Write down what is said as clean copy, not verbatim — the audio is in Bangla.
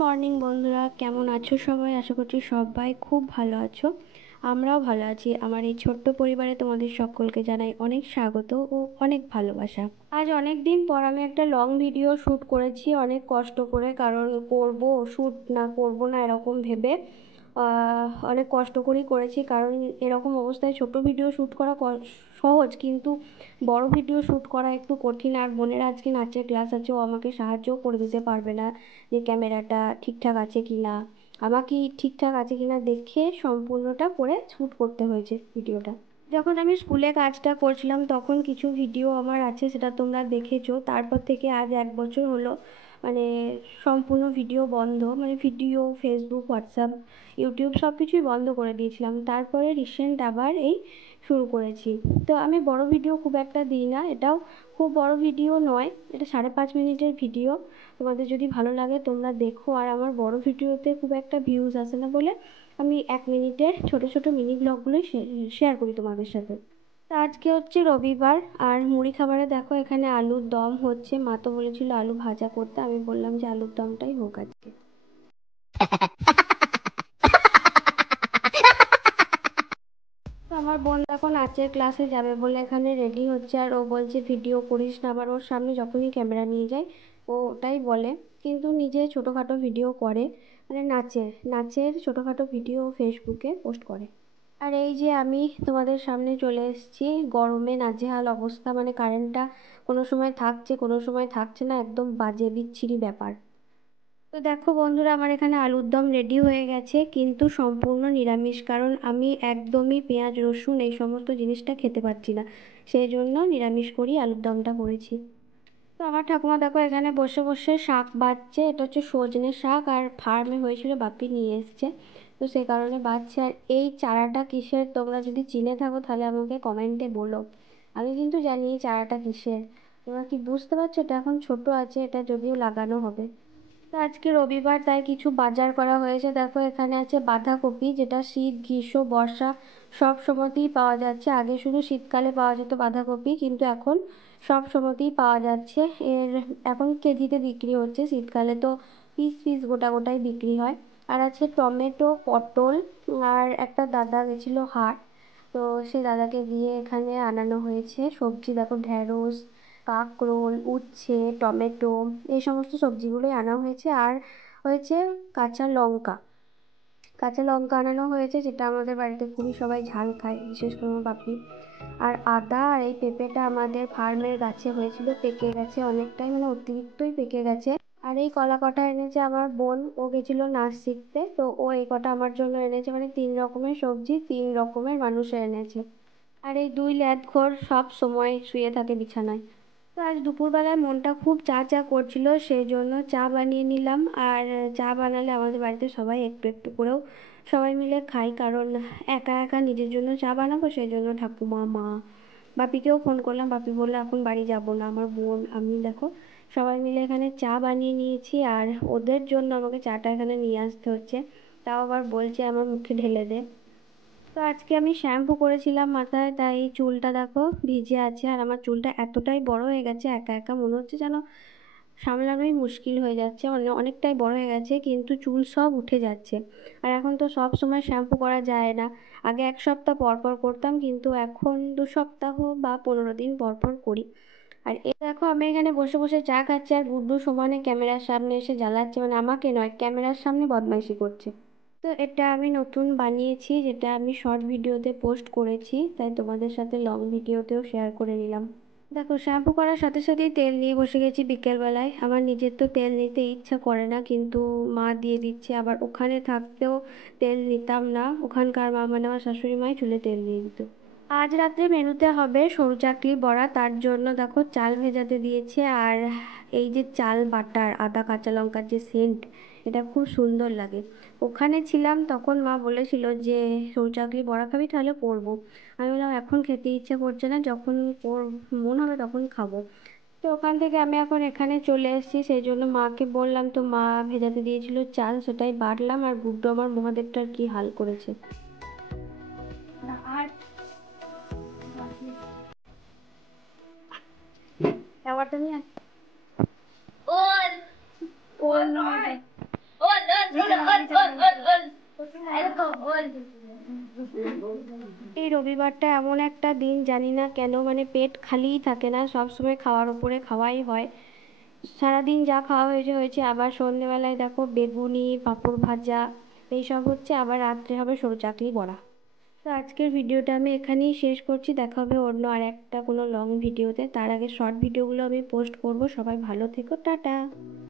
মর্নিং বন্ধুরা, কেমন আছো সবাই? আশা করছি সবাই খুব ভালো আছো। আমরাও ভালো আছি। আমার এই ছোট্ট পরিবারে তোমাদের সকলকে জানাই অনেক স্বাগত ও অনেক ভালোবাসা। আজ অনেক দিন পর আমি একটা লং ভিডিও শ্যুট করেছি অনেক কষ্ট করে, কারণ শ্যুট না করব না এরকম ভেবে অনেক কষ্ট করেই করেছি। কারণ এরকম অবস্থায় ছোট ভিডিও শ্যুট করা সহজ, কিন্তু বড় ভিডিও শ্যুট করা একটু কঠিন। আর বোনের আজকে নাচের ক্লাস আছে, ও আমাকে সাহায্যও করে দিতে পারবে না যে ক্যামেরাটা ঠিকঠাক আছে কি না, আমাকে ঠিকঠাক আছে কি না দেখে সম্পূর্ণটা করে শ্যুট করতে হয়েছে ভিডিওটা। যখন আমি স্কুলে কাজটা করছিলাম তখন কিছু ভিডিও আমার আছে, সেটা তোমরা দেখেছো। তারপর থেকে আজ 1 বছর হলো মানে সম্পূর্ণ ভিডিও বন্ধ, মানে ভিডিও, ফেসবুক, হোয়াটসঅ্যাপ, ইউটিউব সব কিছুই বন্ধ করে দিয়েছিলাম। তারপরে রিসেন্ট আবার এই শুরু করেছি। তো আমি বড় ভিডিও খুব একটা দিই না, এটাও খুব বড় ভিডিও নয়, এটা 5.5 মিনিটের ভিডিও। তোমাদের যদি ভালো লাগে তোমরা দেখো। আর আমার বড় ভিডিওতে খুব একটা ভিউজ আসে না বলে আমি 1 মিনিটের ছোট ছোট মিনি ব্লগগুলোই শেয়ার করি তোমাদের সাথে। তো আজকে হচ্ছে রবিবার, আর মুড়ি খাবারে দেখো এখানে আলুর দম হচ্ছে। মা তো বলেছিল আলু ভাজা করতে, আমি বললাম যে আলুর দমটাই হোক আজকে। তো আমার বোন দেখো নাচের ক্লাসে যাবে বলে এখানে রেডি হচ্ছে, আর ও বলছে ভিডিও করিস না। আবার ওর সামনে যখনই ক্যামেরা নিয়ে যায় ও ওটাই বলে, কিন্তু নিজে ছোটোখাটো ভিডিও করে, মানে নাচের নাচের ছোটোখাটো ভিডিও ফেসবুকে পোস্ট করে। আর এই যে আমি তোমাদের সামনে চলে এসেছি। গরমে নাজেহাল অবস্থা, মানে কারেন্টটা কোনো সময় থাকছে কোনো সময় থাকছে না, একদম বাজে বিচ্ছিরি ব্যাপার। তো দেখো বন্ধুরা, আমার এখানে আলুর দম রেডি হয়ে গেছে, কিন্তু সম্পূর্ণ নিরামিষ, কারণ আমি একদমই পেঁয়াজ রসুন এই সমস্ত জিনিসটা খেতে পারছি না, সেই জন্য নিরামিষ করেই আলুর দমটা করেছি। তো আমার ঠাকুমা দেখো এখানে বসে বসে শাক বাছছে, এটা হচ্ছে সজনে শাক, আর ফার্মে হয়েছিল বাপি নিয়ে এসছে, তো সেই কারণে বাছছে। আর এই চারাটা কিসের তোমরা যদি চিনে থাকো তাহলে আমাকে কমেন্টে বলো। আমি কিন্তু জানি এই চারাটা কিসের। তোমরা কি বুঝতে পারছো? এটা এখন ছোট আছে, এটা যদিও লাগানো হবে। তো আজকে রবিবার তাই কিছু বাজার করা হয়েছে। দেখো এখানে আছে বাঁধাকপি, যেটা শীত গ্রীষ্ম বর্ষা সব সময়তেই পাওয়া যাচ্ছে। আগে শুধু শীতকালে পাওয়া যেত বাঁধাকপি, কিন্তু এখন সব সময়তেই পাওয়া যাচ্ছে। এখন কেজিতে বিক্রি হচ্ছে, শীতকালে তো পিস পিস গোটা গোটাই বিক্রি হয়। আর আছে টমেটো, পটল, আর একটা দাদা গেছিলো হাট, তো সে দাদাকে দিয়ে এখানে আনানো হয়েছে সবজি। দেখো ঢ্যাঁড়স, কাঁকরোল, উচ্ছে, টমেটো, এই সমস্ত সবজিগুলোই আনা হয়েছে। আর হয়েছে কাঁচা লঙ্কা, কাঁচা লঙ্কা আনানো হয়েছে, যেটা আমাদের বাড়িতে খুবই সবাই ঝাল খায়, বিশেষ করে আমার বাপি। আর আদা, আর এই পেঁপেটা আমাদের ফার্মের গাছে হয়েছিল, পেকে গেছে অনেকটাই, মানে অতিরিক্তই পেকে গেছে। আর এই কলা কটা এনেছে আমার বোন, ও গেছিলো নাচ শিখতে, তো ও এই কটা আমার জন্য এনেছে, মানে 3 রকমের সবজি 3 রকমের মানুষের এনেছে। আর এই দুই ল্যাদখোর সব সময় শুয়ে থাকে বিছানায়। তো আজ দুপুরবেলায় মনটা খুব চা চা করছিল, সেই জন্য চা বানিয়ে নিলাম। আর চা বানালে আমাদের বাড়িতে সবাই একটু একটু করেও সবাই মিলে খাই, কারণ একা একা নিজের জন্য চা বানাবো, সেই জন্য ঠাকুমা, মা, বাপিকেও ফোন করলাম। বাপি বললো এখন বাড়ি যাব না। আমার বোন, আমি দেখো সবাই মিলে এখানে চা বানিয়ে নিয়েছি, আর ওদের জন্য আমাকে চাটা এখানে নিয়ে আসতে হচ্ছে, তাও আবার বলছে আমার মুখে ঢেলে দে। তো আজকে আমি শ্যাম্পু করেছিলাম মাথায়, তাই চুলটা দেখো ভিজে আছে। আর আমার চুলটা এতটাই বড় হয়ে গেছে, একা একা মনে হচ্ছে যেন সামলানোই মুশকিল হয়ে যাচ্ছে, মানে অনেকটাই বড় হয়ে গেছে, কিন্তু চুল সব উঠে যাচ্ছে। আর এখন তো সব সময় শ্যাম্পু করা যায় না। আগে 1 সপ্তাহ পর পর করতাম, কিন্তু এখন 2 সপ্তাহ বা 15 দিন পর পর করি। আর এই দেখো আমি এখানে বসে বসে চা খাচ্ছি, আর গুড্ডু সমানে ক্যামেরার সামনে এসে জ্বালাচ্ছে, মানে আমাকে নয়, ক্যামেরার সামনে বদমাইশি করছে। তো এটা আমি নতুন বানিয়েছি, যেটা আমি শর্ট ভিডিওতে পোস্ট করেছি, তাই তোমাদের সাথে লং ভিডিওতেও শেয়ার করে নিলাম। দেখো শ্যাম্পু করার সাথে সাথেই তেল নিয়ে বসে গেছি বিকেলবেলায়। আমার নিজের তো তেল নিতে ইচ্ছা করে না, কিন্তু মা দিয়ে দিচ্ছে। আবার ওখানে থাকতেও তেল নিতাম না, ওখানকার মা মানে আমার শাশুড়ি মাই চুলে তেল দিয়ে দিত। আজ রাত্রে মেনুতে হবে সরু চাকলি বড়া, তার জন্য দেখো চাল ভেজাতে দিয়েছে। আর এই যে চাল বাটার আদা কাঁচা লঙ্কার যে সেন্ট, এটা খুব সুন্দর লাগে। ওখানে ছিলাম তখন মা বলেছিল যে সরু চাকলি বড়া খাবি, তাহলে করবো। আমি বললাম এখন খেতে ইচ্ছে করছে না, যখন মন হবে তখন খাবো। তো ওখান থেকে আমি এখন এখানে চলে এসেছি, সেই জন্য মাকে বললাম, তো মা ভেজাতে দিয়েছিল চাল, সেটাই বাটলাম। আর গুড্ডু আমার মহাদেবটার কি হাল করেছে। আর খাবারটা নিয়ে ওর ওর নয় এই রবিবারটা এমন একটা দিন, জানি না কেন মানে পেট খালিই থাকে না, সবসময় খাওয়ার উপরে খাওয়াই হয়। সারাদিন যা খাওয়া হয়েছে হয়েছে, আবার সন্ধেবেলায় দেখো বেগুনি পাঁপড় ভাজা এইসব হচ্ছে, আবার রাত্রে হবে সরু চাকলি বড়া। তো আজকের ভিডিওটা আমি এখানেই শেষ করছি, দেখা হবে অন্য আর একটা কোনো লং ভিডিওতে। তার আগে শর্ট ভিডিওগুলো আমি পোস্ট করব। সবাই ভালো থেকো, টাটা।